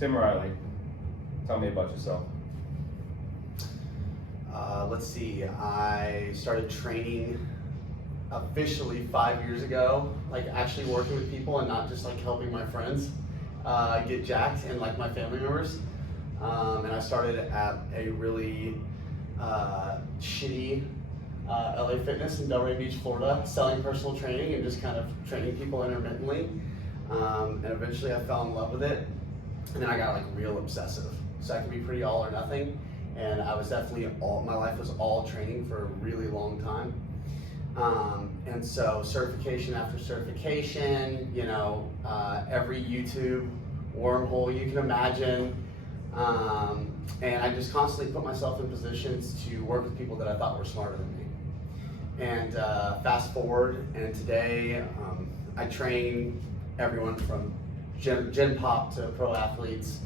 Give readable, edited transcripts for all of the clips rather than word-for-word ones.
Tim Riley, tell me about yourself. Let's see, I started training officially 5 years ago, like actually working with people and not just like helping my friends get jacked and like my family members. And I started at a really shitty LA Fitness in Delray Beach, Florida, selling personal training and just kind of training people intermittently. And eventually I fell in love with it. And then I got like real obsessive. So I could be pretty all or nothing. And I was definitely my life was all training for a really long time. And so certification after certification, you know, every YouTube wormhole you can imagine. And I just constantly put myself in positions to work with people that I thought were smarter than me. And fast forward, and today I train everyone from Gen Pop to pro athletes.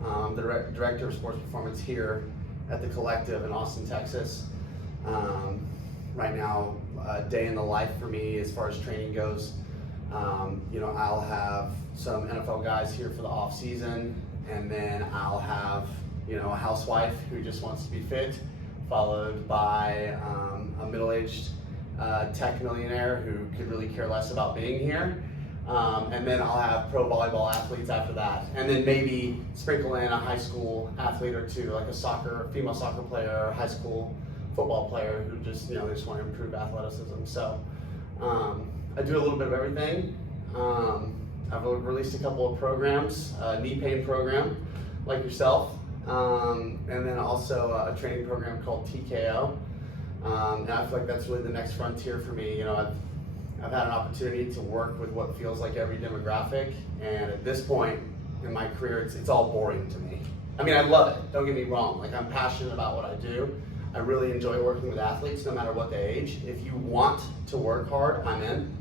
The director of sports performance here at the Collective in Austin, Texas. Right now, a day in the life for me as far as training goes. You know, I'll have some NFL guys here for the off season, and then I'll have, you know, a housewife who just wants to be fit, followed by a middle-aged tech millionaire who could really care less about being here. And then I'll have pro volleyball athletes after that. And then maybe sprinkle in a high school athlete or two, like a female soccer player or a high school football player who just, you know, they just want to improve athleticism. So I do a little bit of everything. I've released a couple of programs, a knee pain program like yourself, and then also a training program called TKO. And I feel like that's really the next frontier for me. You know, I've had an opportunity to work with what feels like every demographic, and at this point in my career, it's all boring to me. I mean, I love it, don't get me wrong. Like, I'm passionate about what I do. I really enjoy working with athletes, no matter what their age. If you want to work hard, I'm in.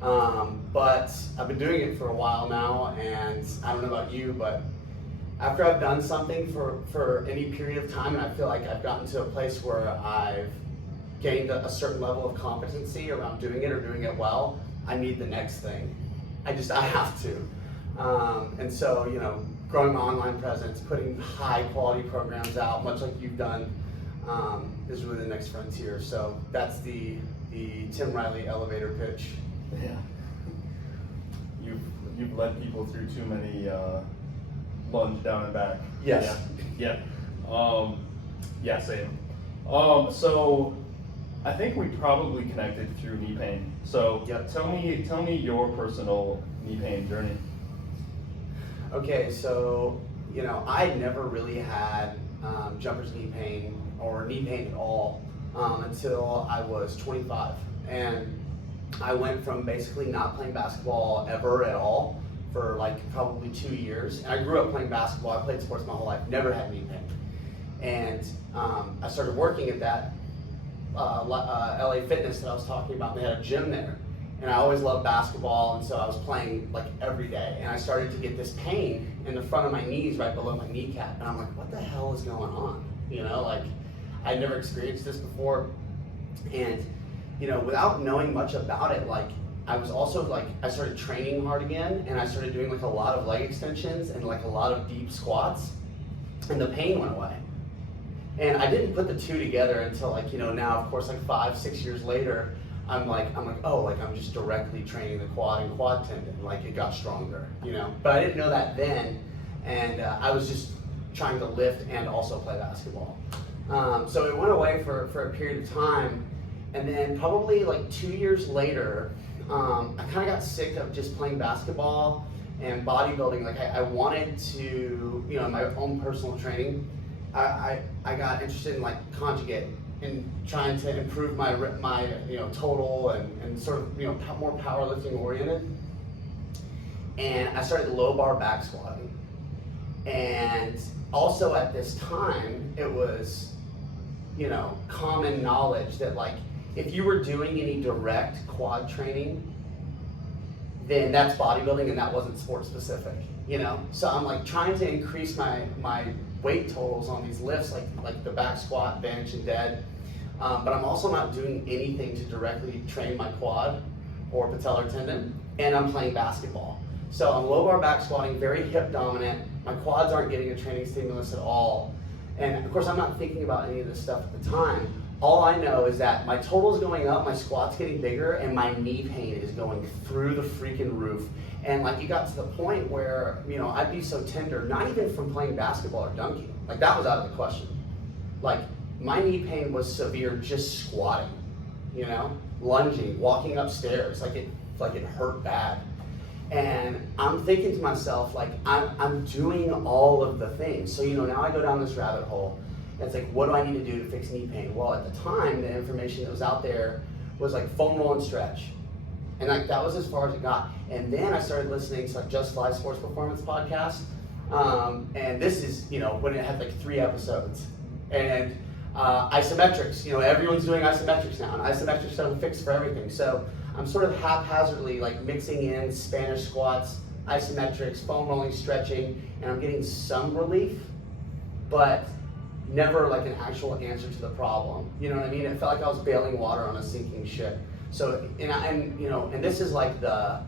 But I've been doing it for a while now, and I don't know about you, but after I've done something for any period of time, and I feel like I've gotten to a place where I've gained a certain level of competency around doing it or doing it well, I need the next thing. I have to. And so, you know, growing my online presence, putting high quality programs out, much like you've done, is really the next frontier. So that's the Tim Riley elevator pitch. Yeah. You've led people through too many lunge down and back. Yes. Yeah. Yeah, same. So I think we probably connected through knee pain. So yep. Tell me your personal knee pain journey. Okay, so, you know, I never really had jumper's knee pain or knee pain at all until I was 25. And I went from basically not playing basketball ever at all for like probably 2 years. And I grew up playing basketball. I played sports my whole life, never had knee pain. And I started working at that LA Fitness that I was talking about. They had a gym there. And I always loved basketball, and so I was playing like every day. And I started to get this pain in the front of my knees right below my kneecap. And I'm like, what the hell is going on? You know, like, I'd never experienced this before. And, you know, without knowing much about it, like, I was also like, I started training hard again, and I started doing like a lot of leg extensions and like a lot of deep squats, and the pain went away. And I didn't put the two together until, like, you know, now, of course, like 5-6 years later, I'm like, oh, like, I'm just directly training the quad and quad tendon, like, it got stronger, you know? But I didn't know that then, and I was just trying to lift and also play basketball. So it went away for a period of time, and then probably like 2 years later, I kind of got sick of just playing basketball and bodybuilding. Like, I wanted to, you know, my own personal training, I got interested in like conjugate and trying to improve my you know, total and sort of, you know, more powerlifting oriented. And I started low bar back squatting. And also at this time, it was, you know, common knowledge that like, if you were doing any direct quad training, then that's bodybuilding and that wasn't sport specific, you know? So I'm like trying to increase my weight totals on these lifts, like the back squat, bench, and dead. But I'm also not doing anything to directly train my quad or patellar tendon, and I'm playing basketball. So I'm low bar back squatting, very hip dominant. My quads aren't getting a training stimulus at all. And of course, I'm not thinking about any of this stuff at the time. All I know is that my total's going up, my squat's getting bigger, and my knee pain is going through the freaking roof. And like, it got to the point where, you know, I'd be so tender, not even from playing basketball or dunking. Like, that was out of the question. Like, my knee pain was severe just squatting, you know, lunging, walking upstairs. Like it hurt bad. And I'm thinking to myself, like, I'm doing all of the things. So, you know, now I go down this rabbit hole. And it's like, what do I need to do to fix knee pain? Well, at the time, the information that was out there was like foam roll and stretch. And like, that was as far as it got. And then I started listening to like Just Live Sports Performance podcast. And this is, you know, when it had like 3 episodes. And Isometrics, you know, everyone's doing Isometrics now. And Isometrics are the fix for everything. So I'm sort of haphazardly like mixing in Spanish squats, Isometrics, foam rolling, stretching, and I'm getting some relief, but never like an actual answer to the problem. You know what I mean? It felt like I was bailing water on a sinking ship. So, and you know, and this is like I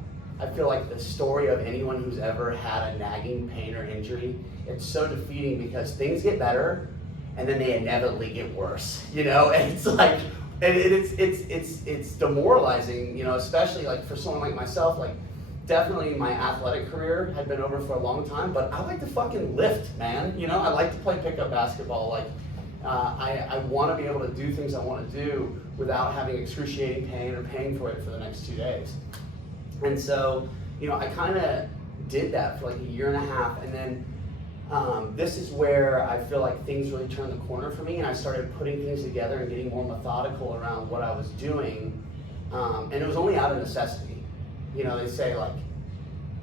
feel like the story of anyone who's ever had a nagging pain or injury. It's so defeating because things get better and then they inevitably get worse, you know? And it's like, and it's demoralizing, you know, especially like for someone like myself. Like, definitely my athletic career had been over for a long time, but I like to fucking lift, man. You know, I like to play pickup basketball. Like, I want to be able to do things I want to do without having excruciating pain or paying for it for the next 2 days. And so, you know, I kind of did that for like 1.5 years, and then this is where I feel like things really turned the corner for me, and I started putting things together and getting more methodical around what I was doing, and it was only out of necessity. You know, they say like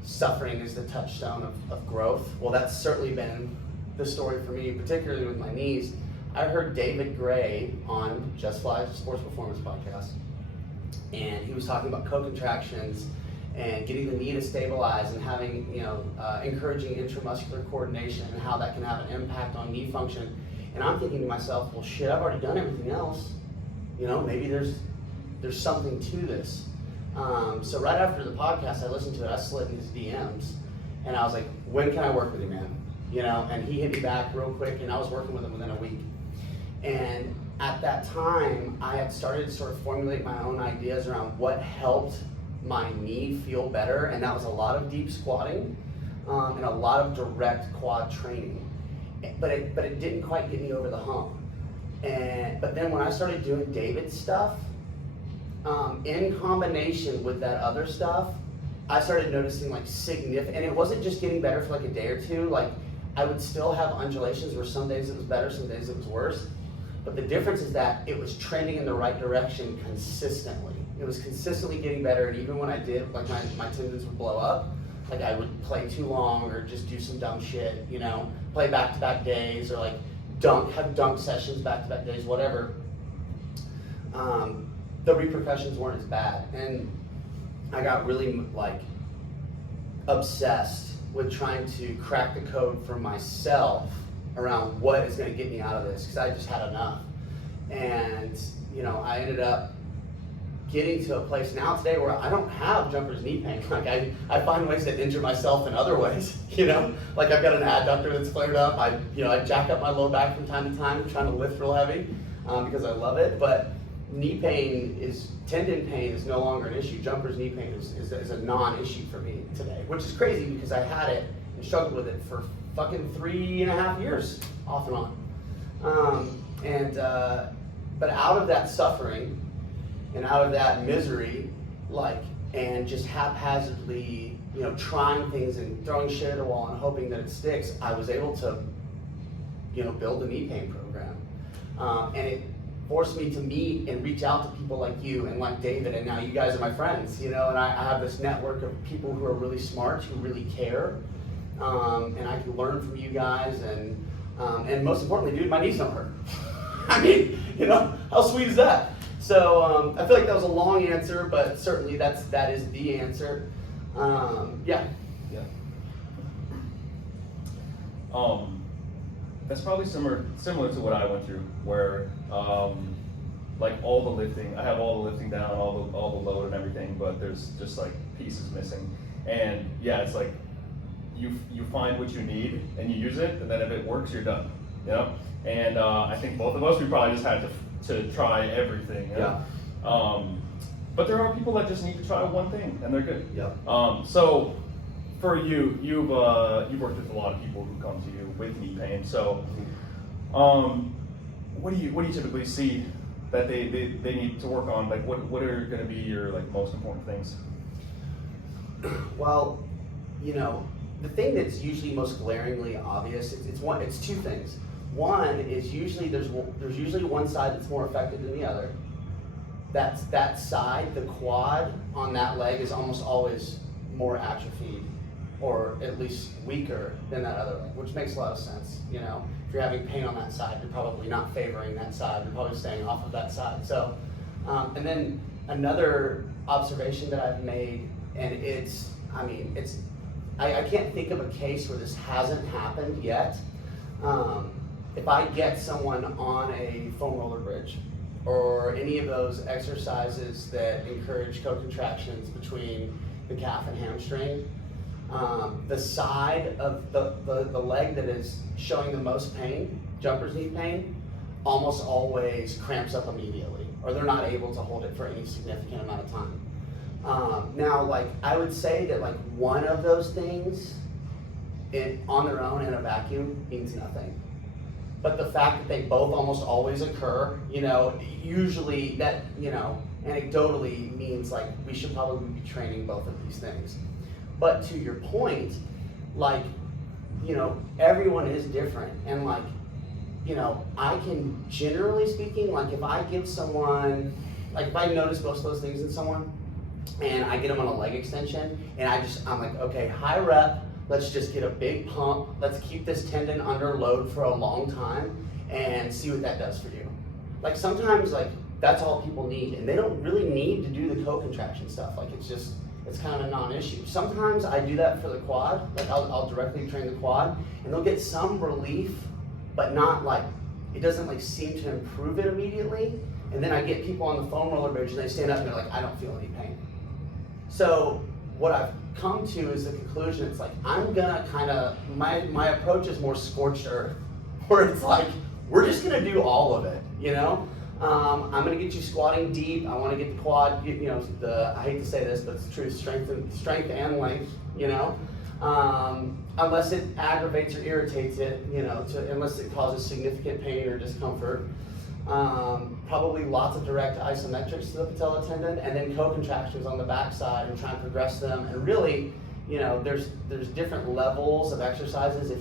suffering is the touchstone of growth. Well, that's certainly been the story for me, particularly with my knees. I heard David Gray on Just Live Sports Performance podcast, and he was talking about co-contractions and getting the knee to stabilize and having, you know, encouraging intramuscular coordination and how that can have an impact on knee function. And I'm thinking to myself, well, shit, I've already done everything else. You know, maybe there's something to this. So right after the podcast, I listened to it, I slid in his DMs, and I was like, when can I work with you, man? You know, and he hit me back real quick, and I was working with him within a week. And at that time, I had started to sort of formulate my own ideas around what helped my knee feel better, and that was a lot of deep squatting and a lot of direct quad training. But it didn't quite get me over the hump. But then when I started doing David's stuff, in combination with that other stuff, I started noticing like significant, and it wasn't just getting better for like a day or two. Like, I would still have undulations where some days it was better, some days it was worse. But the difference is that it was trending in the right direction consistently. It was consistently getting better, and even when I did, like my tendons would blow up, like I would play too long or just do some dumb shit, you know, play back-to-back days or like have dunk sessions back-to-back days, whatever. The repercussions weren't as bad, and I got really like obsessed with trying to crack the code for myself around what is going to get me out of this, because I just had enough. And you know, I ended up getting to a place now today where I don't have jumper's knee pain. Like, I find ways to injure myself in other ways, you know? Like, I've got an adductor that's flared up. I jack up my low back from time to time trying to lift real heavy because I love it. But knee pain tendon pain is no longer an issue. Jumper's knee pain is a non-issue for me today, which is crazy because I had it and struggled with it for fucking 3.5 years off and on. But out of that suffering and out of that misery, and just haphazardly, you know, trying things and throwing shit at a wall and hoping that it sticks, I was able to, you know, build a knee pain program. And it forced me to meet and reach out to people like you and like David, and now you guys are my friends, you know, and I have this network of people who are really smart, who really care, and I can learn from you guys, and most importantly, dude, my knees don't hurt. I mean, you know, how sweet is that? So I feel like that was a long answer, but certainly that is the answer. Yeah. That's probably similar to what I went through, where like all the lifting, I have all the lifting down, all the load and everything, but there's just like pieces missing. And yeah, it's like you find what you need and you use it, and then if it works, you're done. You know. And I think both of us, we probably just had to try everything. You know? Yeah. But there are people that just need to try one thing and they're good. Yep. So for you, you've worked with a lot of people who come to you with knee pain. So what do you typically see that they need to work on? Like what are going to be your like most important things? Well, you know, the thing that's usually most glaringly obvious, it's two things. One is usually there's usually one side that's more affected than the other. That's that side, the quad on that leg is almost always more atrophied, or at least weaker than that other leg, which makes a lot of sense. You know, if you're having pain on that side, you're probably not favoring that side. You're probably staying off of that side. So, and then another observation that I've made, and I can't think of a case where this hasn't happened yet. If I get someone on a foam roller bridge or any of those exercises that encourage co-contractions between the calf and hamstring, the side of the leg that is showing the most pain, jumper's knee pain, almost always cramps up immediately, or they're not able to hold it for any significant amount of time. Now, like, I would say that like one of those things on their own in a vacuum means nothing. But the fact that they both almost always occur, you know, usually that, you know, anecdotally means like we should probably be training both of these things. But to your point, like, you know, everyone is different. And like, you know, I can, generally speaking, like if I give someone, like if I notice most of those things in someone and I get them on a leg extension and I'm like, okay, high rep, let's just get a big pump. Let's keep this tendon under load for a long time and see what that does for you. Like sometimes like that's all people need, and they don't really need to do the co-contraction stuff. Like it's kind of a non-issue. Sometimes I do that for the quad. Like I'll directly train the quad and they'll get some relief, but not like, it doesn't like seem to improve it immediately. And then I get people on the foam roller bridge and they stand up and they're like, I don't feel any pain. So what I've come to is the conclusion, it's like, I'm gonna kind of, my approach is more scorched earth, where it's like, we're just gonna do all of it, you know? I'm gonna get you squatting deep. I wanna get the quad, you know, I hate to say this, but it's true, strength and length, you know? Unless it aggravates or irritates it, you know, unless it causes significant pain or discomfort. Probably lots of direct isometrics to the patella tendon, and then co-contractions on the backside and try and progress them. And really, you know, there's different levels of exercises.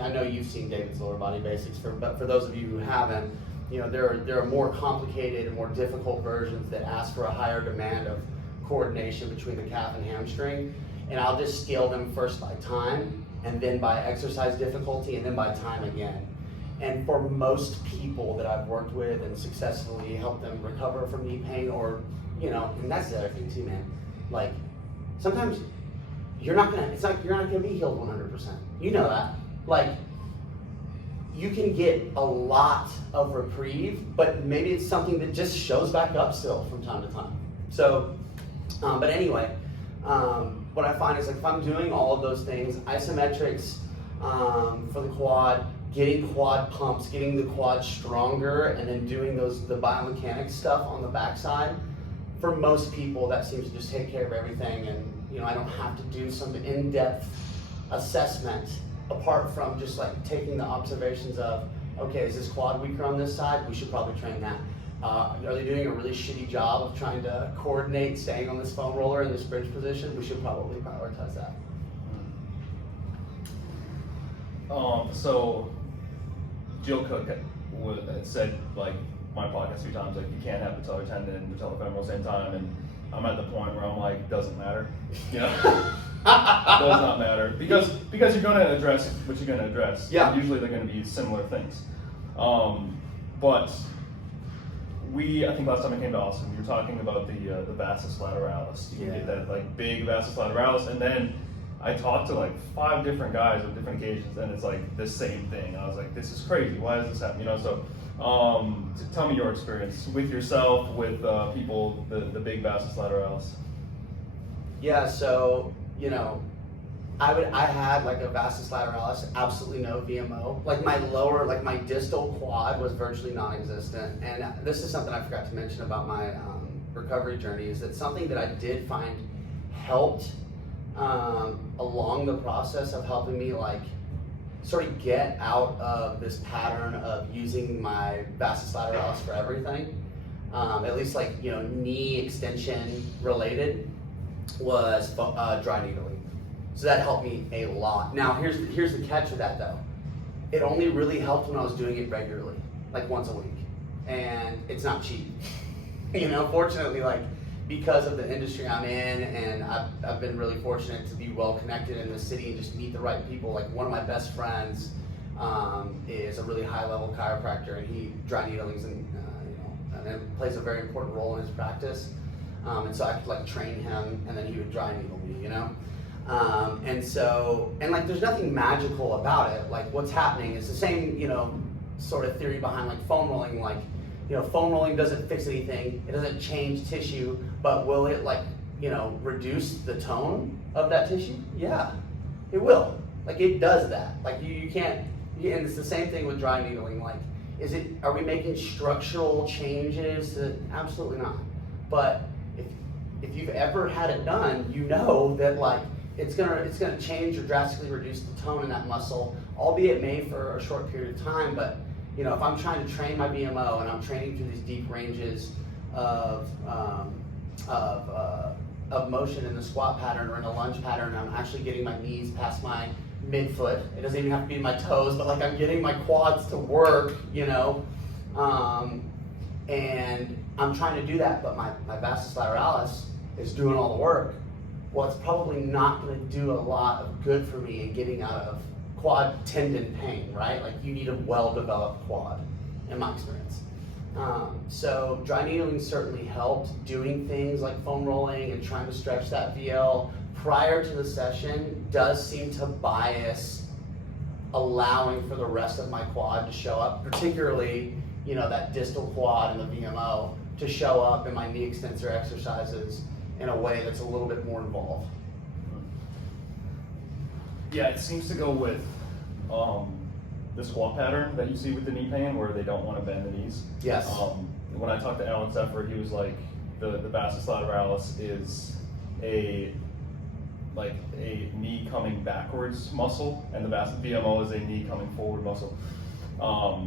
I know you've seen David's lower body basics, but for those of you who haven't, you know, there are more complicated and more difficult versions that ask for a higher demand of coordination between the calf and hamstring. And I'll just scale them first by time, and then by exercise difficulty, and then by time again. And for most people that I've worked with and successfully helped them recover from knee pain, or, you know, and that's the other thing too, man. Like, sometimes you're not gonna be healed 100%. You know that. Like, you can get a lot of reprieve, but maybe it's something that just shows back up still from time to time. So, but anyway, what I find is like if I'm doing all of those things, isometrics for the quad, getting quad pumps, getting the quad stronger, and then doing the biomechanics stuff on the backside, for most people that seems to just take care of everything, and you know, I don't have to do some in-depth assessment apart from just like taking the observations of, okay, is this quad weaker on this side? We should probably train that. Are they doing a really shitty job of trying to coordinate staying on this foam roller in this bridge position? We should probably prioritize that. So Jill Cook had said, like, my podcast a few times, like, you can't have patellar tendon and patellofemoral at the same time, and I'm at the point where I'm like, doesn't matter, you know? Does not matter, because you're going to address what you're going to address. Yeah. Usually they're going to be similar things. But I think last time I came to Austin, we were talking about the Vastus Lateralis. You can get that like big Vastus Lateralis, and then I talked to like 5 different guys on different occasions, and it's like the same thing. I was like, this is crazy. Why does this happen? You know, so tell me your experience with yourself, with people, the big Vastus Lateralis. Yeah, so, I had like a Vastus Lateralis, absolutely no VMO. Like my distal quad was virtually non-existent. And this is something I forgot to mention about my recovery journey, is that something that I did find helped along the process of helping me like sort of get out of this pattern of using my Vastus Lateralis for everything, at least like, knee extension related, was dry needling. So that helped me a lot. Now here's the catch with that though. It only really helped when I was doing it regularly, like once a week. And it's not cheap. Fortunately, like, because of the industry I'm in, and I've been really fortunate to be well connected in the city and just meet the right people. Like, one of my best friends is a really high level chiropractor, and he dry needlings and and plays a very important role in his practice. And so I could like train him, and then he would dry needle me, and like there's nothing magical about it. Like, what's happening is the same, sort of theory behind like foam rolling. Like, foam rolling doesn't fix anything. It doesn't change tissue, but will it like, reduce the tone of that tissue? Yeah, it will. Like, it does that. Like, you can't, and it's the same thing with dry needling. Like, are we making structural changes? Absolutely not. But if you've ever had it done, you know that like it's gonna change or drastically reduce the tone in that muscle, albeit may for a short period of time. But if I'm trying to train my BMO and I'm training through these deep ranges of motion in the squat pattern or in a lunge pattern, I'm actually getting my knees past my midfoot. It doesn't even have to be my toes, but like I'm getting my quads to work, and I'm trying to do that, but my Vastus Lateralis is doing all the work. Well, it's probably not going to do a lot of good for me in getting out of quad tendon pain, right? Like, you need a well-developed quad, in my experience. So dry needling certainly helped. Doing things like foam rolling and trying to stretch that VL prior to the session does seem to bias allowing for the rest of my quad to show up, particularly, that distal quad and the VMO to show up in my knee extensor exercises in a way that's a little bit more involved. Yeah, it seems to go with the squat pattern that you see with the knee pain, where they don't want to bend the knees. Yes. When I talked to Alan Seffer, he was like, the Vastus Lateralis is a knee coming backwards muscle, and the VMO is a knee coming forward muscle,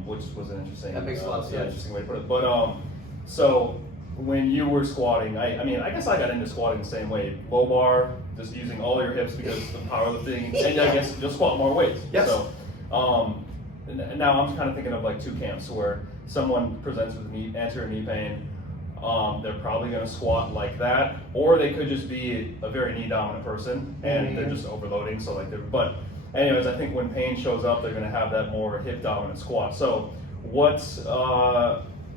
which was an interesting. That makes a lot of sense. Interesting way to put it. But so when you were squatting, I guess I got into squatting the same way. Low bar, just using all your hips because of the powerlifting, and I guess just squat more weights. Yes. So and now I'm kind of thinking of like two camps, where someone presents with anterior knee pain. They're probably going to squat like that, or they could just be a very knee dominant person and they're just overloading. So like but anyways, I think when pain shows up, they're going to have that more hip dominant squat. So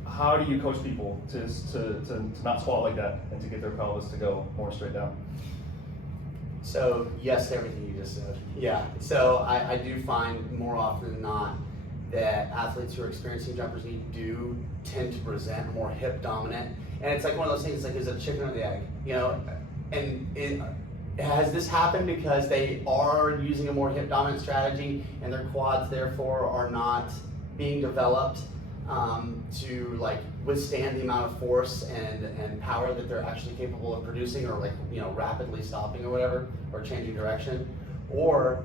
how do you coach people to not squat like that and to get their pelvis to go more straight down? So yes to everything you just said. Yeah. So I do find more often than not that athletes who are experiencing jumper's knee do tend to present more hip dominant. And it's like one of those things, like, is it a chicken or the egg? And has this happened because they are using a more hip dominant strategy and their quads therefore are not being developed to like withstand the amount of force and power that they're actually capable of producing, or like, rapidly stopping or whatever, or changing direction? Or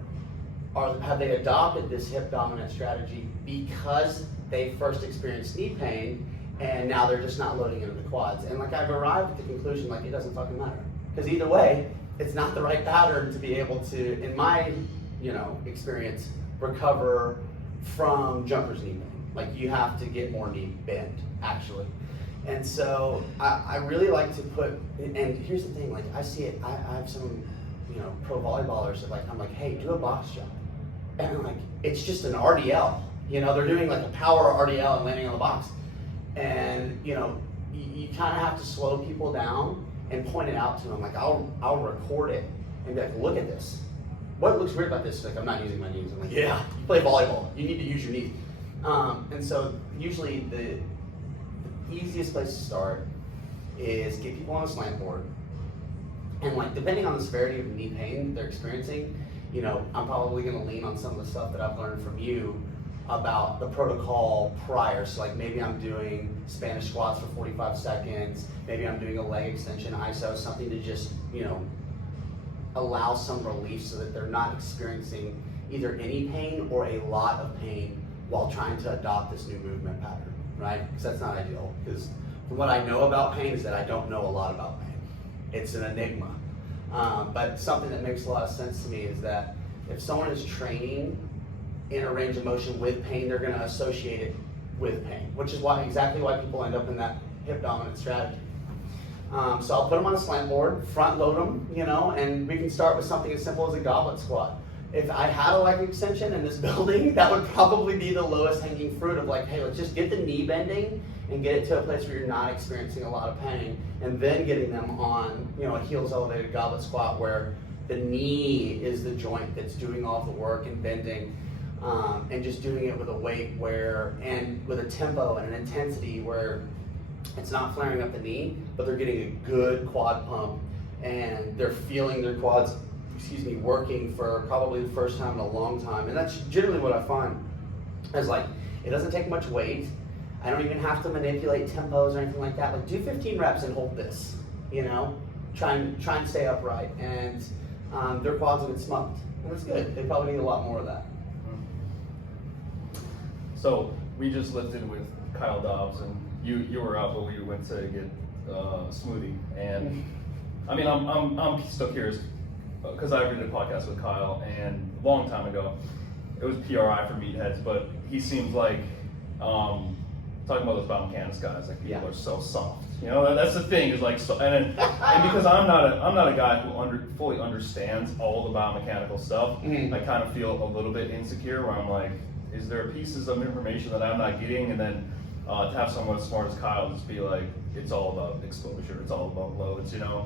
have they adopted this hip dominant strategy because they first experienced knee pain and now they're just not loading into the quads? And like, I've arrived at the conclusion, like, it doesn't fucking matter, because either way it's not the right pattern to be able to, in my experience, recover from jumper's knee pain. Like, you have to get more knee bend actually. And so I really like to put, and here's the thing, like, I see it, I have some pro volleyballers that, like, I'm like, hey, do a box jump. And I'm like, it's just an RDL. They're doing like a power RDL and landing on the box. And you kind of have to slow people down and point it out to them. Like, I'll record it and be like, look at this. What looks weird about this? Like, I'm not using my knees. I'm like, yeah, you play volleyball. You need to use your knees. And so usually the easiest place to start is get people on a slant board And like, depending on the severity of the knee pain they're experiencing, you know, I'm probably gonna lean on some of the stuff that I've learned from you about the protocol prior. So like maybe I'm doing Spanish squats for 45 seconds, maybe I'm doing a leg extension iso, something to just, you know, allow some relief so that they're not experiencing either any pain or a lot of pain while trying to adopt this new movement pattern, right? Because that's not ideal. Because from what I know about pain is that I don't know a lot about pain. It's an enigma. But something that makes a lot of sense to me is that if someone is training in a range of motion with pain, they're going to associate it with pain, which is exactly why people end up in that hip dominant strategy. So I'll put them on a slant board, front load them, you know, and we can start with something as simple as a goblet squat. If I had a leg extension in this building, that would probably be the lowest hanging fruit of like, hey, let's just get the knee bending and get it to a place where you're not experiencing a lot of pain, and then getting them on, you know, a heels elevated goblet squat where the knee is the joint that's doing all the work and bending, and just doing it with a weight and with a tempo and an intensity where it's not flaring up the knee, but they're getting a good quad pump and they're feeling their quads, working for probably the first time in a long time. And that's generally what I find is like, it doesn't take much weight. I don't even have to manipulate tempos or anything like that. Like, do 15 reps and hold this, you know? Try and stay upright, and their quads will get smoked. And that's good. They probably need a lot more of that. So we just lifted with Kyle Dobbs, and you were out, but we went to get a smoothie. And I mean, I'm still curious because I did a podcast with Kyle, and a long time ago, it was PRI for meatheads, but he seems like talking about those biomechanics guys, like people are so soft. You know, that's the thing is like, so, and because I'm not a guy who fully understands all the biomechanical stuff, I kind of feel a little bit insecure where I'm like, is there pieces of information that I'm not getting? And then to have someone as smart as Kyle just be like, it's all about exposure, it's all about loads, you know?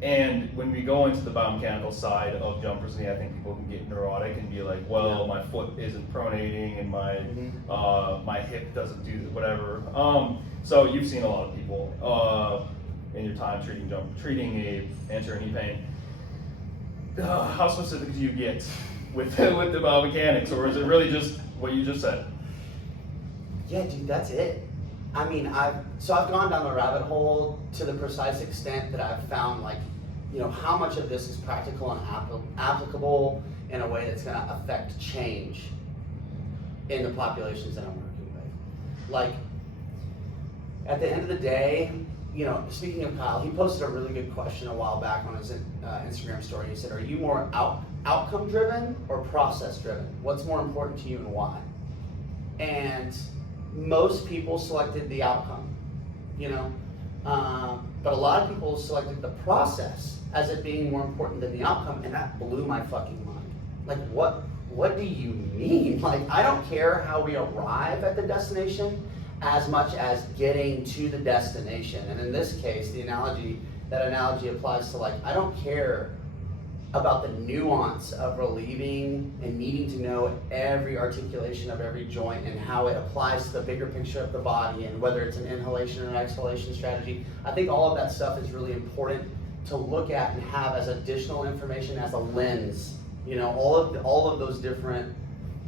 And when we go into the biomechanical side of jumpers knee, I think people can get neurotic and be like, well, my foot isn't pronating and my hip doesn't do whatever. So you've seen a lot of people in your time treating a anterior knee pain. How specific do you get with the biomechanics, or is it really just what you just said? Yeah, dude, that's it. I mean, I've gone down the rabbit hole to the precise extent that I've found, like, you know, how much of this is practical and applicable in a way that's going to affect change in the populations that I'm working with. Like, at the end of the day, you know, speaking of Kyle, he posted a really good question a while back on his Instagram story. He said, are you more outcome driven or process driven? What's more important to you and why? And most people selected the outcome, you know, but a lot of people selected the process as it being more important than the outcome, and that blew my fucking mind. Like, what do you mean? Like, I don't care how we arrive at the destination as much as getting to the destination. And in this case, that analogy applies to, like, I don't care about the nuance of relieving and needing to know every articulation of every joint and how it applies to the bigger picture of the body, and whether it's an inhalation or an exhalation strategy. I think all of that stuff is really important to look at and have as additional information as a lens. You know, all of those different,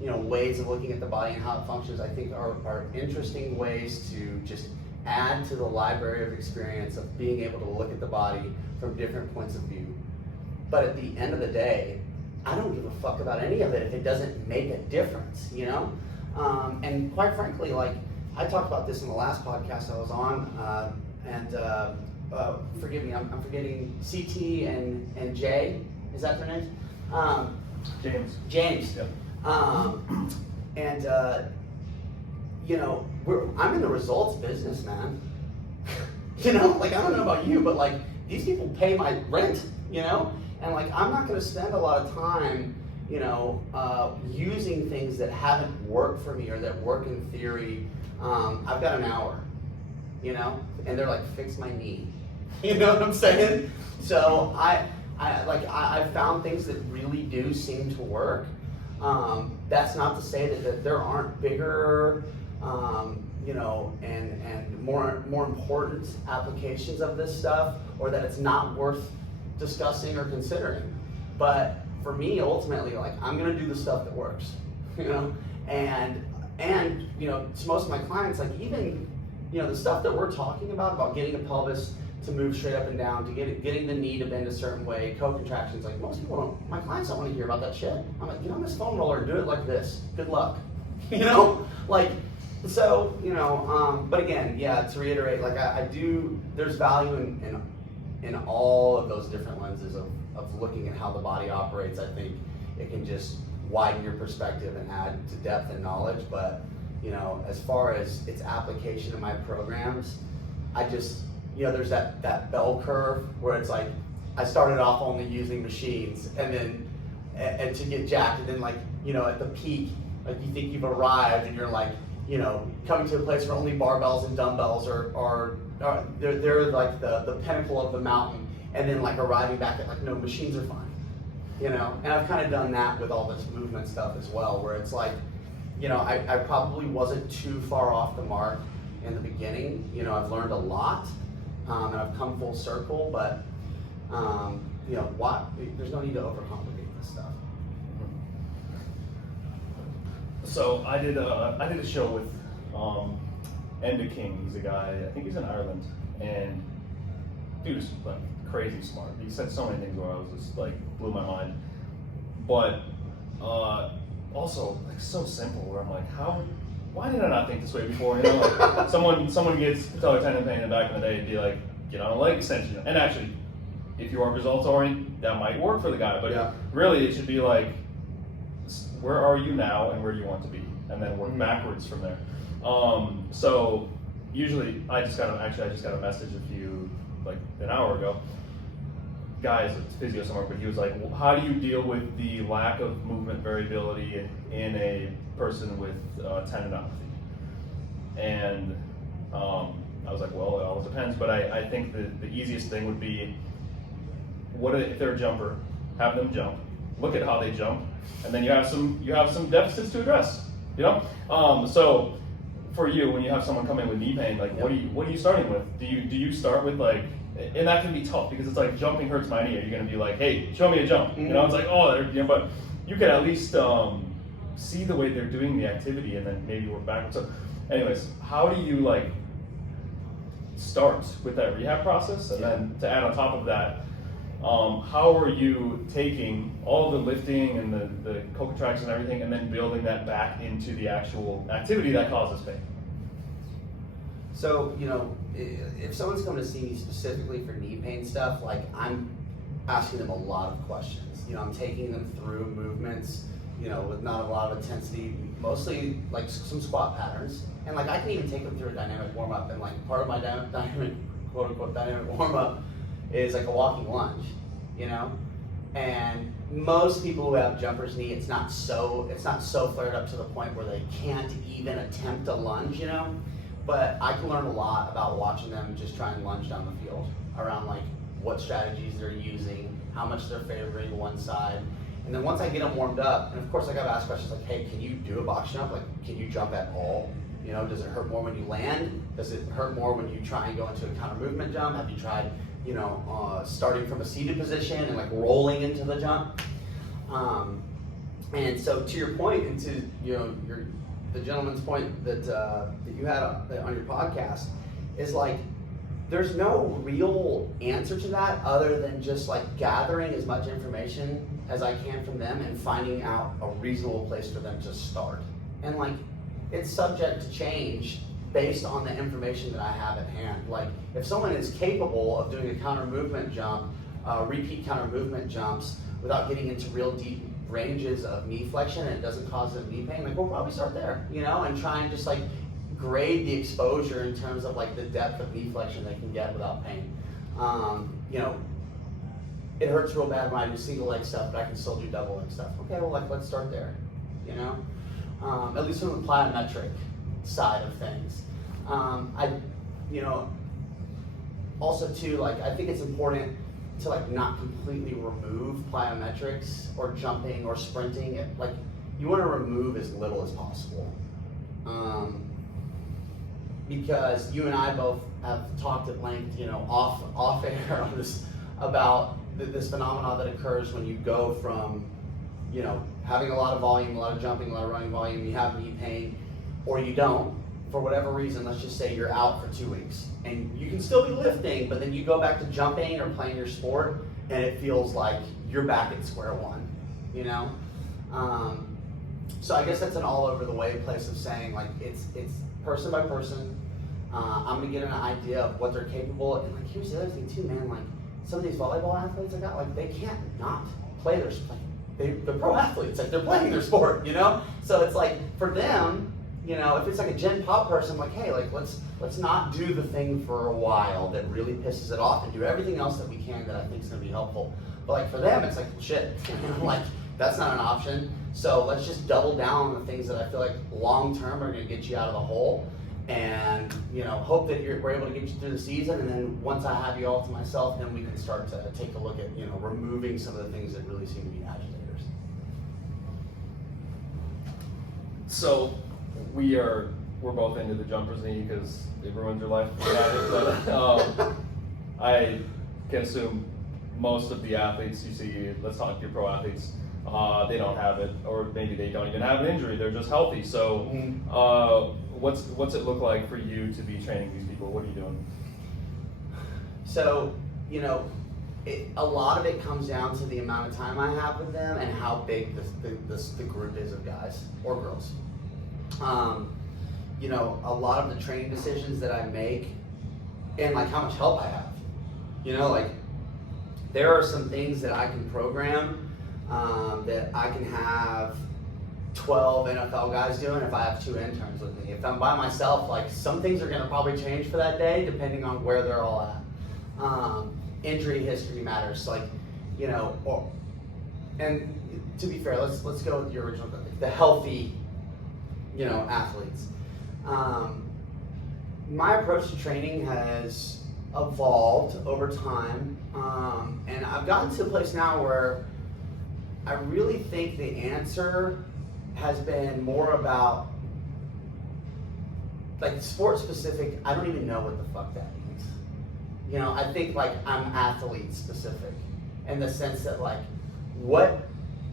you know, ways of looking at the body and how it functions, I think are interesting ways to just add to the library of experience of being able to look at the body from different points of view. But at the end of the day, I don't give a fuck about any of it if it doesn't make a difference, you know? And quite frankly, like, I talked about this in the last podcast I was on, forgive me, I'm forgetting CT and Jay, is that their names? James. Yep. You know, I'm in the results business, man. You know, like, I don't know about you, but like, these people pay my rent, you know? And like, I'm not gonna spend a lot of time, you know, using things that haven't worked for me or that work in theory. I've got an hour, you know? And they're like, fix my knee. You know what I'm saying? So I found things that really do seem to work. That's not to say that there aren't bigger you know, and more important applications of this stuff, or that it's not worth discussing or considering. But for me, ultimately, like, I'm gonna do the stuff that works, you know, and you know, to most of my clients, like, even, you know, the stuff that we're talking about getting the pelvis to move straight up and down, to getting the knee to bend a certain way, co-contractions, like, most people don't, my clients don't want to hear about that shit. I'm like, get on this foam roller and do it like this. Good luck. You know, like, so, you know, but again, yeah, to reiterate, like, I do, there's value in all of those different lenses of looking at how the body operates. I think it can just widen your perspective and add to depth and knowledge. But, you know, as far as its application in my programs, I just, you know, there's that bell curve where it's like, I started off only using machines, and then, and to get jacked, and then, like, you know, at the peak, like, you think you've arrived, and you're like, you know, coming to a place where only barbells and dumbbells are they're like the pinnacle of the mountain, and then, like, arriving back at, like, no, machines are fine, you know. And I've kind of done that with all this movement stuff as well, where it's like, you know, I probably wasn't too far off the mark in the beginning. You know, I've learned a lot, and I've come full circle, but you know, there's no need to overcomplicate this stuff. So I did a show with Enda King. He's a guy, I think he's in Ireland, and dude is, like, crazy smart. He said so many things where I was just, like, blew my mind. But also, like, so simple, where I'm like, why did I not think this way before? You know, like, someone gets patellar tendon pain in the back in the day, it'd be like, get on a leg extension. And actually, if you are results oriented, that might work for the guy. But yeah, really, it should be like, where are you now and where do you want to be, and then work backwards from there. So usually, I just got a message like an hour ago. Guy's a physio somewhere, but he was like, well, how do you deal with the lack of movement variability in a person with tendinopathy? And I was like, well, it all depends, but I think the easiest thing would be, if they're a jumper, have them jump, look at how they jump, and then you have some deficits to address, you know? So for you, when you have someone come in with knee pain, like, yep, what are you starting with? Do you start with, like, and that can be tough, because it's like, jumping hurts my knee. Are you going to be like, hey, show me a jump? You know, it's like, oh, you know, but you can at least see the way they're doing the activity and then maybe work backwards. So anyways, how do you, like, start with that rehab process? And then to add on top of that, how are you taking all the lifting and the co-contraction and everything, and then building that back into the actual activity that causes pain? So, you know, if someone's coming to see me specifically for knee pain stuff, like, I'm asking them a lot of questions. You know, I'm taking them through movements, you know, with not a lot of intensity, mostly, like, some squat patterns. And, like, I can even take them through a dynamic warm-up, and, like, part of my dynamic, quote-unquote, dynamic warm-up is, like, a walking lunge, you know? And most people who have jumper's knee, it's not so flared up to the point where they can't even attempt a lunge, you know? But I can learn a lot about watching them just try and lunge down the field, around, like, what strategies they're using, how much they're favoring one side. And then once I get them warmed up, and of course I gotta ask questions like, hey, can you do a box jump? Like, can you jump at all? You know, does it hurt more when you land? Does it hurt more when you try and go into a counter movement jump? Have you tried, you know, starting from a seated position and, like, rolling into the jump? And so, to your point, and to, you know, the gentleman's point that you had on your podcast, is, like, there's no real answer to that other than just, like, gathering as much information as I can from them and finding out a reasonable place for them to start. And, like, it's subject to change based on the information that I have at hand. Like, if someone is capable of doing a counter movement jump, repeat counter movement jumps without getting into real deep ranges of knee flexion and it doesn't cause them knee pain, like, we'll probably start there, you know, and try and just, like, grade the exposure in terms of, like, the depth of knee flexion they can get without pain. You know, it hurts real bad when I do single leg stuff, but I can still do double leg stuff. Okay, well, like, let's start there, you know? At least from the plyometric side of things. You know, also too, like, I think it's important to, like, not completely remove plyometrics or jumping or sprinting. Like, you want to remove as little as possible. because you and I both have talked at length, you know, off air on this about this phenomenon that occurs when you go from, you know, having a lot of volume, a lot of jumping, a lot of running volume, you have knee pain, or you don't, for whatever reason. Let's just say you're out for 2 weeks, and you can still be lifting, but then you go back to jumping or playing your sport, and it feels like you're back at square one, you know? So I guess that's an all over the way place of saying, like, it's person by person. I'm gonna get an idea of what they're capable of. And like, here's the other thing too, man, like some of these volleyball athletes I got, like they can't not play their sport. They're pro athletes, like they're playing their sport, you know? So it's like, for them, you know, if it's like a gen pop person, like, hey, like let's not do the thing for a while that really pisses it off and do everything else that we can that I think is gonna be helpful. But like for them, it's like, well, shit, like that's not an option. So let's just double down on the things that I feel like long-term are gonna get you out of the hole, and, you know, hope that we're able to get you through the season. And then once I have you all to myself, then we can start to take a look at, you know, removing some of the things that really seem to be agitators. So we're both into the jumper's knee because it ruins your life. But I can assume most of the athletes you see, let's talk to your pro athletes, they don't have it, or maybe they don't even have an injury, they're just healthy. So what's it look like for you to be training these people? What are you doing? So, you know, a lot of it comes down to the amount of time I have with them and how big the group is of guys or girls. You know, a lot of the training decisions that I make, and like how much help I have. You know, like there are some things that I can program that I can have 12 NFL guys doing if I have 2 interns with me. If I'm by myself, like some things are gonna probably change for that day depending on where they're all at. Injury history matters, like, you know, and to be fair, let's go with the original, the healthy, you know, athletes. My approach to training has evolved over time, and I've gotten to a place now where I really think the answer has been more about, like, sport specific. I don't even know what the fuck that means. You know, I think like I'm athlete specific in the sense that like what,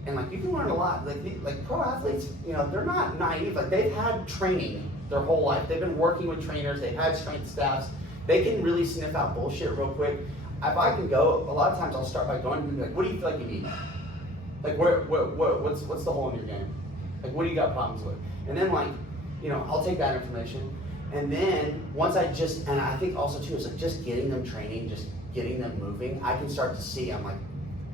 and like you can learn a lot. Like pro athletes, you know, they're not naive. Like they've had training their whole life. They've been working with trainers. They've had strength staffs. They can really sniff out bullshit real quick. If I can go, a lot of times I'll start by going to like, what do you feel like you need? Like what's the hole in your game? Like what do you got problems with? And then like, you know, I'll take that information. And then once I think also too, is like just getting them training, just getting them moving, I can start to see, I'm like,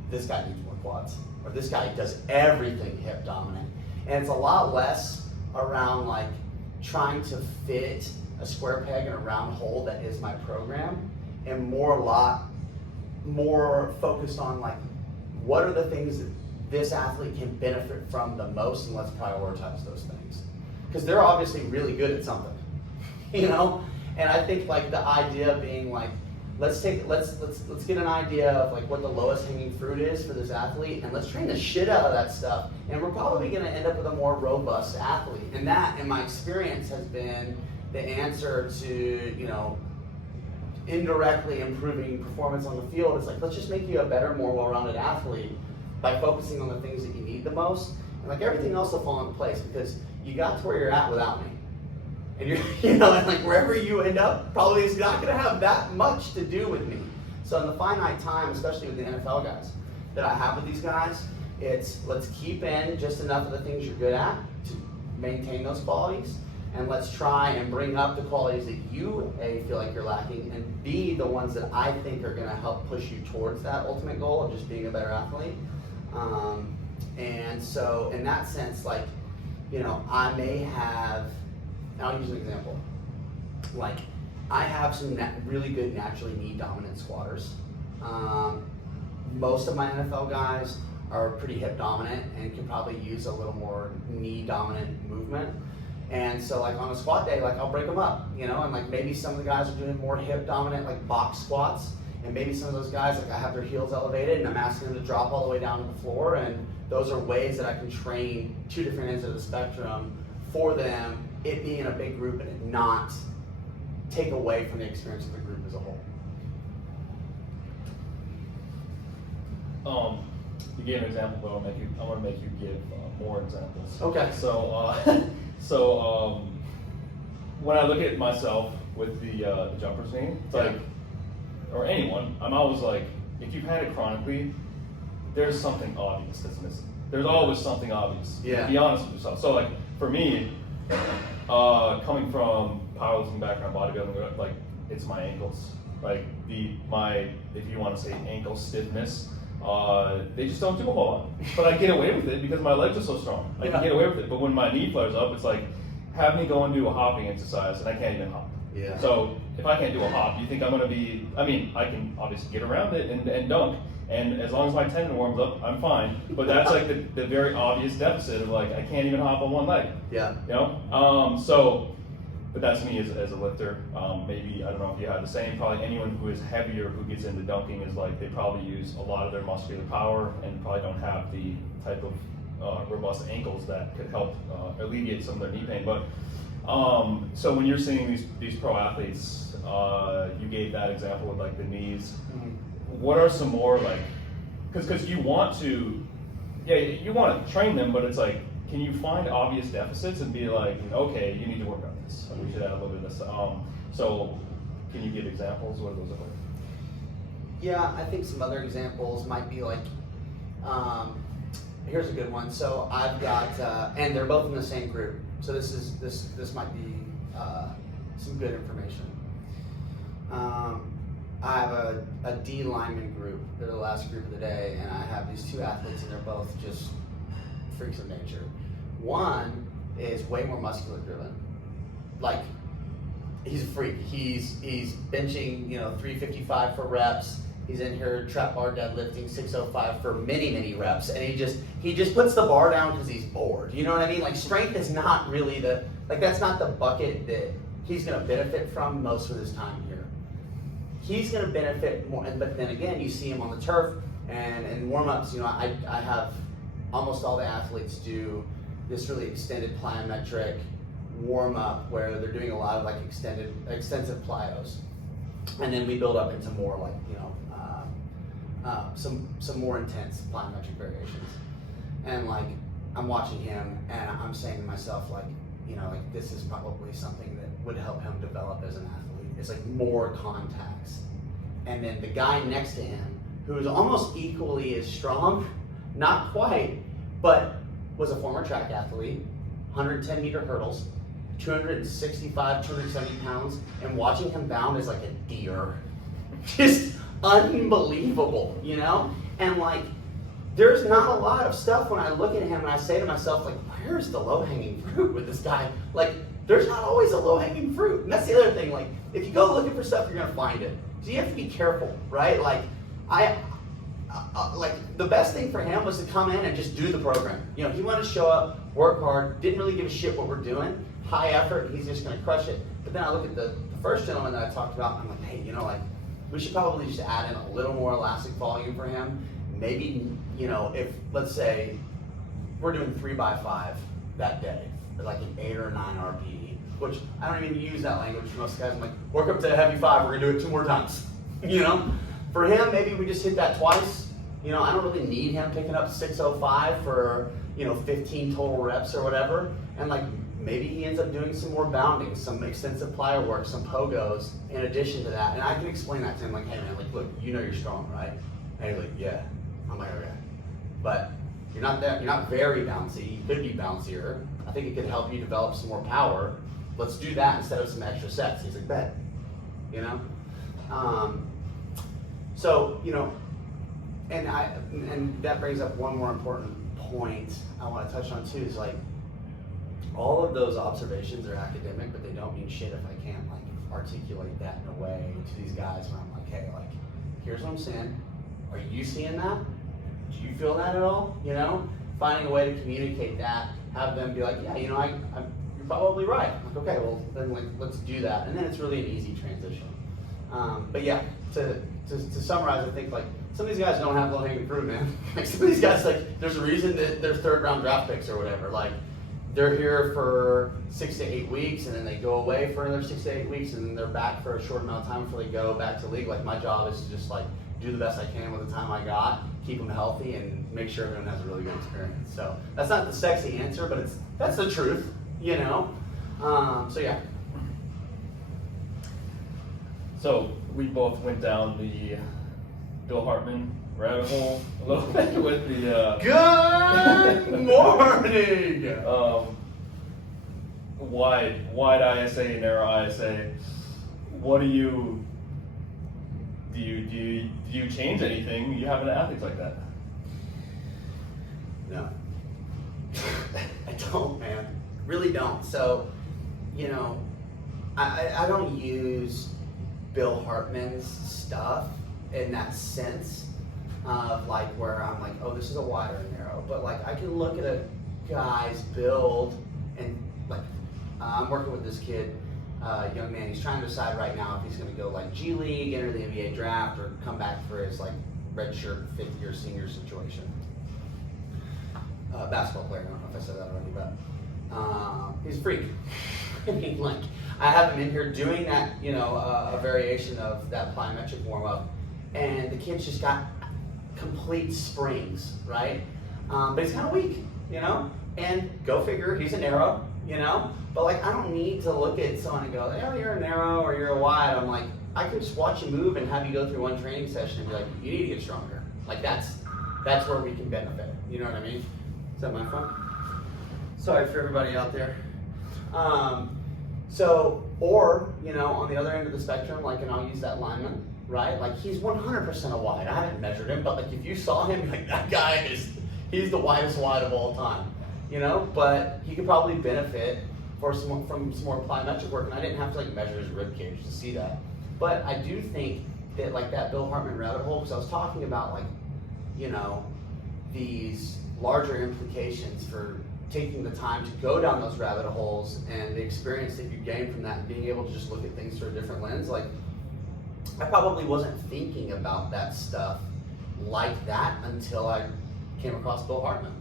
this guy needs more quads, or this guy does everything hip dominant. And it's a lot less around like trying to fit a square peg in a round hole that is my program, and a lot more focused on like, what are the things that this athlete can benefit from the most, and let's prioritize those things. Because they're obviously really good at something. You know, and I think like the idea being like, let's get an idea of like what the lowest hanging fruit is for this athlete, and let's train the shit out of that stuff, and we're probably going to end up with a more robust athlete. And that, in my experience, has been the answer to, you know, indirectly improving performance on the field. It's like, let's just make you a better, more well-rounded athlete by focusing on the things that you need the most, and like everything else will fall into place because you got to where you're at without me. And you're, you know, and like wherever you end up, probably is not going to have that much to do with me. So in the finite time, especially with the NFL guys that I have with these guys, it's let's keep in just enough of the things you're good at to maintain those qualities, and let's try and bring up the qualities that you A, feel like you're lacking, and B, the ones that I think are going to help push you towards that ultimate goal of just being a better athlete. And so in that sense, like, you know, I may have, I'll use an example. Like, I have some really good naturally knee dominant squatters. Most of my NFL guys are pretty hip dominant and can probably use a little more knee dominant movement. And so like on a squat day, like I'll break them up, you know, and like maybe some of the guys are doing more hip dominant like box squats, and maybe some of those guys, like I have their heels elevated and I'm asking them to drop all the way down to the floor, and those are ways that I can train 2 different ends of the spectrum for them, it being a big group and it not take away from the experience of the group as a whole. You gave an example, but I want to make you give more examples. Okay. So when I look at myself with the jumper scene, it's like, or anyone, I'm always like, if you've had it chronically, there's something obvious that's missing. There's always something obvious. Yeah. Be honest with yourself. So like for me, coming from powerlifting background, bodybuilding, like it's my ankles. Like if you want to say ankle stiffness, they just don't do a whole lot. But I get away with it because my legs are so strong. I can get away with it. But when my knee flares up, it's like, have me go and do a hopping exercise and I can't even hop. Yeah. So if I can't do a hop, you think I'm gonna be, I can obviously get around it and dunk. And as long as my tendon warms up, I'm fine. But that's like the very obvious deficit of like, I can't even hop on one leg. Yeah. You know? But that's me as a lifter. Maybe, I don't know if you have the same, probably anyone who is heavier who gets into dunking is like, they probably use a lot of their muscular power and probably don't have the type of robust ankles that could help alleviate some of their knee pain. But so when you're seeing these pro athletes, you gave that example with like the knees. Mm-hmm. What are some more like, because you want to train them, but it's like, can you find obvious deficits and be like, okay, you need to work on this. We should add a little bit of this. So can you give examples? What do those look like? Yeah, I think some other examples might be like, here's a good one. So I've got, and they're both in the same group. So this might be some good information. I have a D lineman group. They're the last group of the day, and I have these two athletes, and they're both just freaks of nature. One is way more muscular driven. Like, he's a freak. He's benching, 355 for reps. He's in here trap bar deadlifting 605 for many reps, and he just puts the bar down because he's bored. You know what I mean? Like, strength is not really that's not the bucket that he's going to benefit from most of his time here. He's going to benefit more, but then again, you see him on the turf and in warm-ups. I have almost all the athletes do this really extended plyometric warm-up where they're doing a lot of like extensive plyos, and then we build up into more like some more intense plyometric variations. And like I'm watching him and I'm saying to myself like this is probably something that would help him develop as an athlete. It's like more contacts. And then the guy next to him, who is almost equally as strong, not quite, but was a former track athlete, 110 meter hurdles, 265, 270 pounds, and watching him bound is like a deer. Just unbelievable, And like, there's not a lot of stuff when I look at him and I say to myself, like, where's the low-hanging fruit with this guy? Like, there's not always a low-hanging fruit. And that's the other thing, like, if you go looking for stuff, you're gonna find it. So you have to be careful, right? Like, like the best thing for him was to come in and just do the program. He wanted to show up, work hard, didn't really give a shit what we're doing, high effort, he's just gonna crush it. But then I look at the first gentleman that I talked about, and I'm like, hey, like, we should probably just add in a little more elastic volume for him. Maybe, if, let's say, we're doing 3x5 that day, like an 8 or 9 RPE, which I don't even use that language for most guys. I'm like, work up to a heavy 5, we're gonna do it 2 more times. For him, maybe we just hit that twice. I don't really need him picking up 605 for, 15 total reps or whatever. And like, maybe he ends up doing some more bounding, some extensive plyo work, some pogos in addition to that. And I can explain that to him, like, hey man, like, look, you're strong, right? And he's like, yeah. I'm like, okay. But you're not very bouncy. You could be bouncier. I think it could help you develop some more power. Let's do that instead of some extra sets. He's like, bet. So, and that brings up one more important point I want to touch on too, is like, all of those observations are academic, but they don't mean shit if I can't like articulate that in a way to these guys where I'm like, hey, like, here's what I'm saying. Are you seeing that? Do you feel that at all? Finding a way to communicate that, have them be like, yeah, you're probably right. I'm like, okay, well then like, let's do that. And then it's really an easy transition. But yeah, to summarize, I think like some of these guys don't have low-hanging fruit, man. Like some of these guys, like there's a reason that they're third-round draft picks or whatever. Like they're here for 6 to 8 weeks, and then they go away for another 6 to 8 weeks, and then they're back for a short amount of time before they go back to league. Like, my job is to just like do the best I can with the time I got, keep them healthy, and make sure everyone has a really good experience. So that's not the sexy answer, but that's the truth, you know. So yeah. So we both went down the Bill Hartman rabbit hole a little bit with the Good morning. Wide ISA, narrow ISA. What do you change anything? You have athletes like that? No, I don't, man. Really don't. So, you know, I don't use Bill Hartman's stuff in that sense of like where I'm like, oh, this is a wide or a narrow. But like, I can look at a guy's build and like, I'm working with this kid, young man. He's trying to decide right now if he's going to go like G League, enter the NBA draft, or come back for his like redshirt fifth year senior situation. Basketball player. I don't know if I said that already, but he's a freak. I mean, like, I have him in here doing that, you know, a variation of that plyometric warm up, and the kid's just got complete springs, right? But he's kind of weak, you know. And go figure, he's a narrow, you know. But like, I don't need to look at someone and go, oh, you're a narrow or you're a wide. I'm like, I can just watch you move and have you go through one training session and be like, you need to get stronger. Like, that's where we can benefit. You know what I mean? Is that my phone? Sorry for everybody out there. So, or, you know, on the other end of the spectrum, like, and I'll use that lineman, right? Like, he's 100% a wide. I haven't measured him, but like, if you saw him, like, that guy he's the widest wide of all time, you know? But he could probably benefit from some more plyometric work, and I didn't have to like measure his rib cage to see that. But I do think that like that Bill Hartman rabbit hole, because I was talking about like, you know, these larger implications for taking the time to go down those rabbit holes and the experience that you gain from that and being able to just look at things through a different lens. Like, I probably wasn't thinking about that stuff like that until I came across Bill Hartman.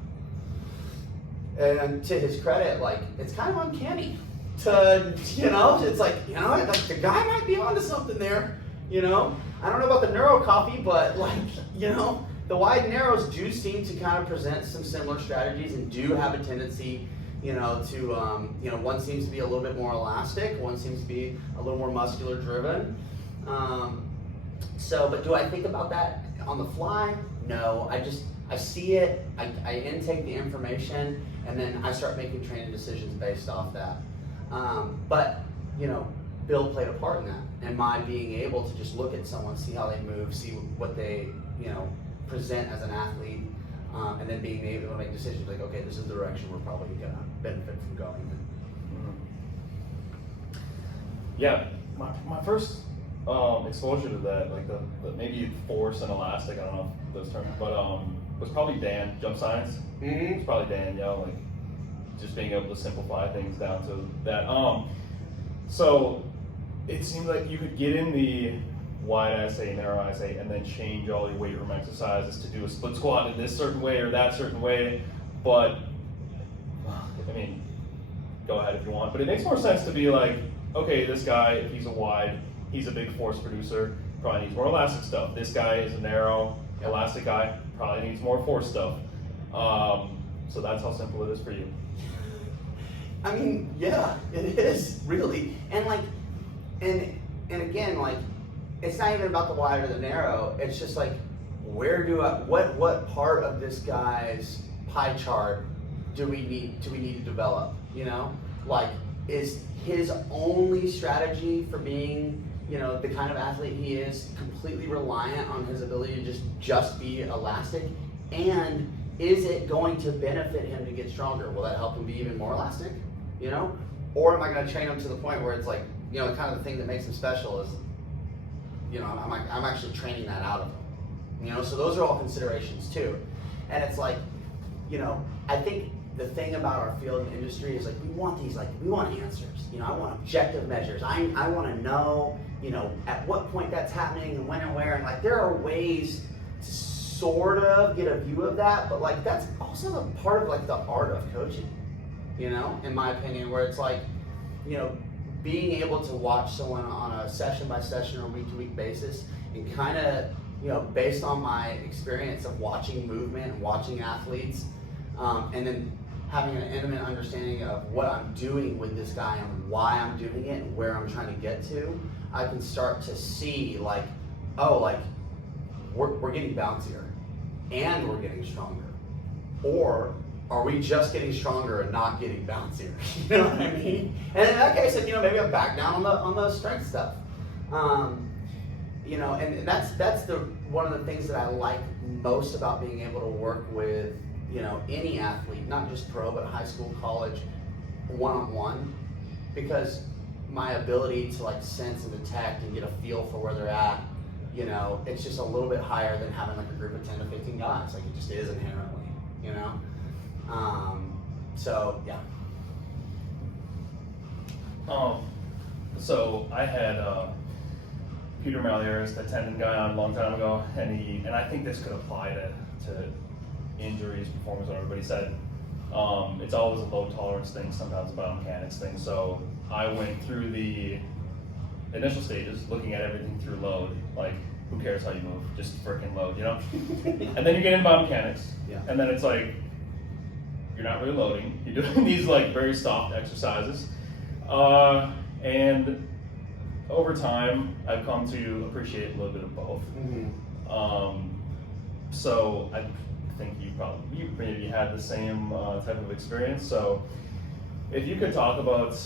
And to his credit, like, it's kind of uncanny to, you know, it's like, you know, like the guy might be onto something there, you know. I don't know about the neuro coffee, but like, you know, the wide and narrows do seem to kind of present some similar strategies and do have a tendency, you know, to, you know, one seems to be a little bit more elastic, one seems to be a little more muscular driven. So, but do I think about that on the fly? No, I see it, I intake the information, and then I start making training decisions based off that. But, you know, Bill played a part in that, and my being able to just look at someone, see how they move, see what they, you know, present as an athlete, and then being able to make decisions like, okay, this is the direction we're probably gonna benefit from going in. Yeah, my first exposure to that, like the maybe force and elastic, I don't know those terms, but was probably Dan, Jump Science. Mm-hmm. It's probably Dan, you know, like just being able to simplify things down to that. So it seemed like you could get in the wide ISA, narrow ISA, and then change all your weight room exercises to do a split squat in this certain way or that certain way. But I mean, go ahead if you want. But it makes more sense to be like, okay, this guy, if he's a wide, he's a big force producer, probably needs more elastic stuff. This guy is a narrow, elastic guy, probably needs more force stuff. So that's how simple it is for you. I mean, yeah, it is really, and like, and again, like, it's not even about the wide or the narrow. It's just like, where do I, what part of this guy's pie chart do we need to develop? You know, like, is his only strategy for being, you know, the kind of athlete he is completely reliant on his ability to just be elastic? And is it going to benefit him to get stronger? Will that help him be even more elastic? You know? Or am I going to train him to the point where it's like, you know, kind of the thing that makes him special is, you know, I'm actually training that out of him. You know, so those are all considerations too. And it's like, you know, I think the thing about our field and industry is like, we want answers. You know, I want objective measures. I want to know, you know, at what point that's happening and when and where. And like, there are ways to sort of get a view of that, but like, that's also a part of like the art of coaching. you know, in my opinion, where it's like, you know, being able to watch someone on a session by session or week to week basis and kind of, you know, based on my experience of watching movement and watching athletes, and then having an intimate understanding of what I'm doing with this guy and why I'm doing it and where I'm trying to get to, I can start to see like, oh, like we're getting bouncier and we're getting stronger. Or are we just getting stronger and not getting bouncier? You know what I mean? And in that case, you know, maybe I'm back down on the strength stuff. You know, and that's the one of the things that I like most about being able to work with, you know, any athlete, not just pro, but high school, college, one-on-one, because my ability to like sense and detect and get a feel for where they're at, you know, it's just a little bit higher than having like a group of 10 to 15 guys. Like it just is inherently, you know? So yeah. So I had Peter Malliers, the tendon guy, on a long time ago, and I think this could apply to injuries, performance, what everybody said. It's always a low tolerance thing, sometimes a biomechanics thing. So I went through the initial stages, looking at everything through load. Like, who cares how you move? Just freaking load, you know? And then you get into biomechanics, and then it's like, you're not really loading. You're doing these like very soft exercises. And over time, I've come to appreciate a little bit of both. Mm-hmm. So I think you maybe had the same type of experience. So if you could talk about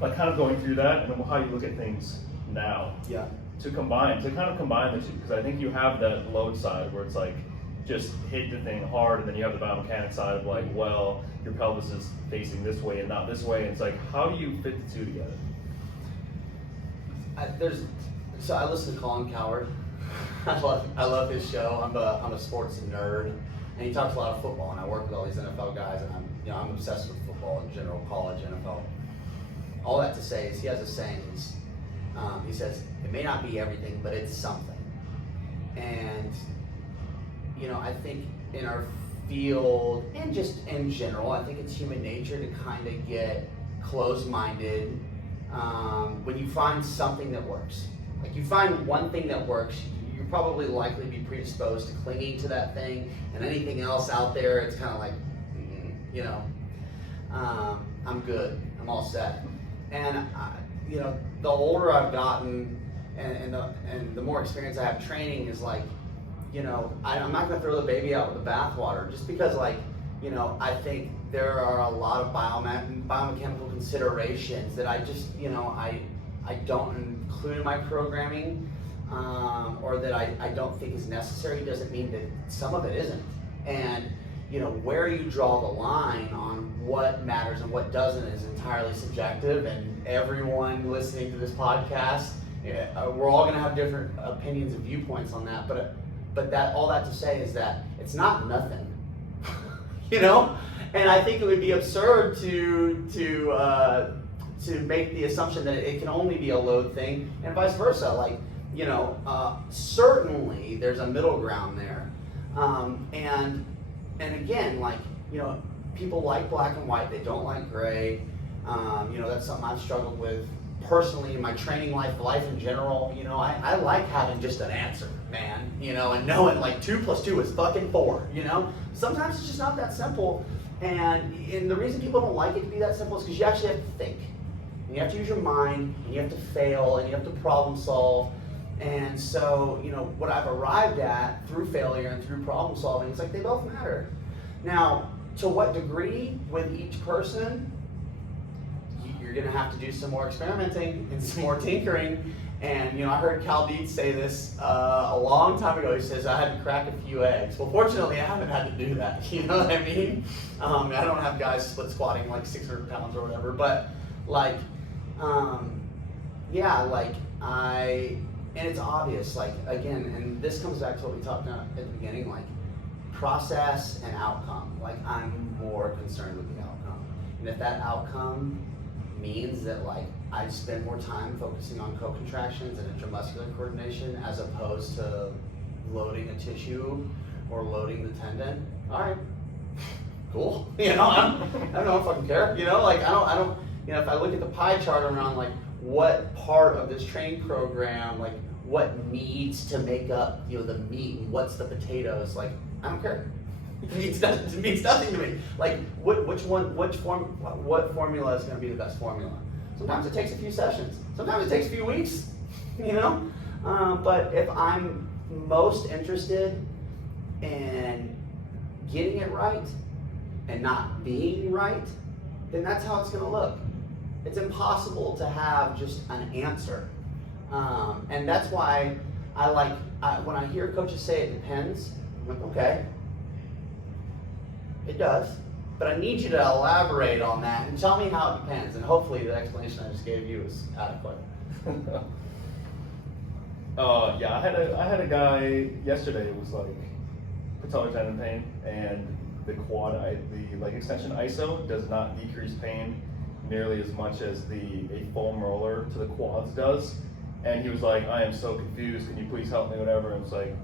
like kind of going through that and how you look at things now. Yeah. To kind of combine the two, because I think you have that load side where it's like just hit the thing hard, and then you have the biomechanics side of like, well, your pelvis is facing this way and not this way, and it's like, how do you fit the two together? So I listen to Colin Cowherd. I love his show. I'm a sports nerd, and he talks a lot of football. And I work with all these NFL guys, and I'm obsessed with football in general, college, NFL. All that to say is he has a saying. He says it may not be everything, but it's something. And you know, I think in our field and just in general, I think it's human nature to kind of get closed-minded when you find something that works. Like you find one thing that works, you're probably likely to be predisposed to clinging to that thing, and anything else out there, it's kind of like, you know, I'm good, I'm all set. And you know, the older I've gotten, and the more experience I have training, is like, you know, I'm not going to throw the baby out with the bathwater just because, like, you know, I think there are a lot of biomechanical considerations that I just, you know, I don't include in my programming, or that I don't think is necessary. Doesn't mean that some of it isn't. And, you know, where you draw the line on what matters and what doesn't is entirely subjective, and everyone listening to this podcast, we're all going to have different opinions and viewpoints on that, but that, all that to say is that it's not nothing, you know? And I think it would be absurd to make the assumption that it can only be a load thing, and vice versa. Like, you know, certainly there's a middle ground there. And again, like, you know, people like black and white, they don't like gray. You know, that's something I've struggled with personally in my training life in general. You know, I like having just an answer, man, you know, and knowing like 2 + 2 is fucking 4, you know? Sometimes it's just not that simple. And the reason people don't like it to be that simple is because you actually have to think. And you have to use your mind, and you have to fail, and you have to problem solve. And so, you know, what I've arrived at through failure and through problem solving is like they both matter. Now, to what degree with each person, you're going to have to do some more experimenting and some more tinkering. And, you know, I heard Cal Dietz say this a long time ago. He says, I had to crack a few eggs. Well, fortunately, I haven't had to do that. You know what I mean? I don't have guys split squatting like 600 pounds or whatever. But, like, yeah, like, and it's obvious, like, again, and this comes back to what we talked about at the beginning, like, process and outcome. Like, I'm more concerned with the outcome. And if that outcome means that, like, I spend more time focusing on co-contractions and intramuscular coordination as opposed to loading a tissue or loading the tendon, all right, cool. You know, I don't fucking care. You know, like I don't. You know, if I look at the pie chart around like what part of this training program, like what needs to make up, you know, the meat and what's the potatoes, like I don't care. It means nothing to me. Like what formula is going to be the best formula? Sometimes it takes a few sessions. Sometimes it takes a few weeks. You know, but if I'm most interested in getting it right and not being right, then that's how it's going to look. It's impossible to have just an answer. And that's why when I hear coaches say it depends, I'm like, okay, it does. But I need you to elaborate on that and tell me how it depends. And hopefully the explanation I just gave you is adequate. Yeah, I had a guy yesterday. It was like patellar tendon pain, and the quad, the like extension iso does not decrease pain nearly as much as a foam roller to the quads does. And he was like, I am so confused. Can you please help me? Whatever. And it's like,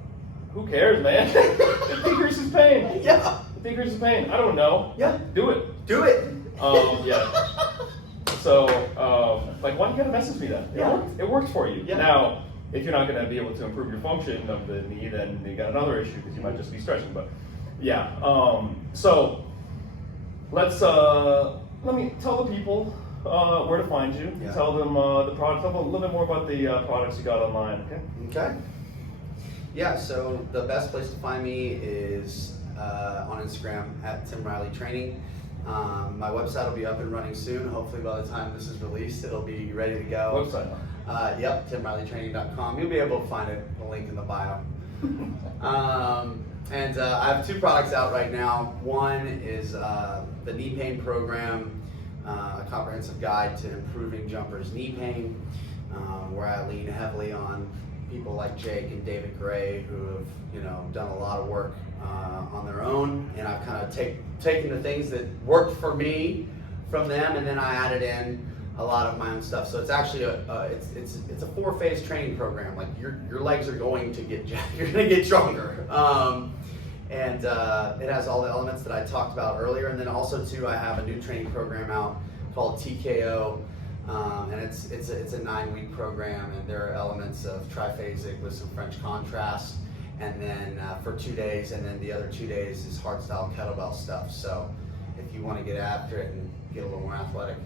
who cares, man? It decreases pain. Yeah. It decreases pain. I don't know. Yeah. Do it. Do it. Yeah. So, like, why don't you gotta message me then? It worked for you. Yeah. Now, if you're not gonna be able to improve your function of the knee, then you got another issue because you might just be stretching. But yeah. So let me tell the people where to find you. Yeah. Tell them the product. Tell them a little bit more about the products you got online. Okay. Okay. Yeah. So the best place to find me is on Instagram at Tim Riley Training. My website will be up and running soon. Hopefully by the time this is released, it'll be ready to go. Website. Yep, timrileytraining.com. You'll be able to find it, the link in the bio. And I have two products out right now. One is the knee pain program, a comprehensive guide to improving jumpers' knee pain, where I lean heavily on people like Jake and David Gray, who have done a lot of work on their own, and I've kind of taken the things that worked for me from them, and then I added in a lot of my own stuff. So it's actually it's a 4-phase training program. Like your legs are going to get you're going to get stronger, and it has all the elements that I talked about earlier. And then also too, I have a new training program out called TKO. And it's a 9-week program, and there are elements of triphasic with some French contrast, and then for 2 days, and then the other 2 days is hardstyle kettlebell stuff. So if you want to get after it and get a little more athletic,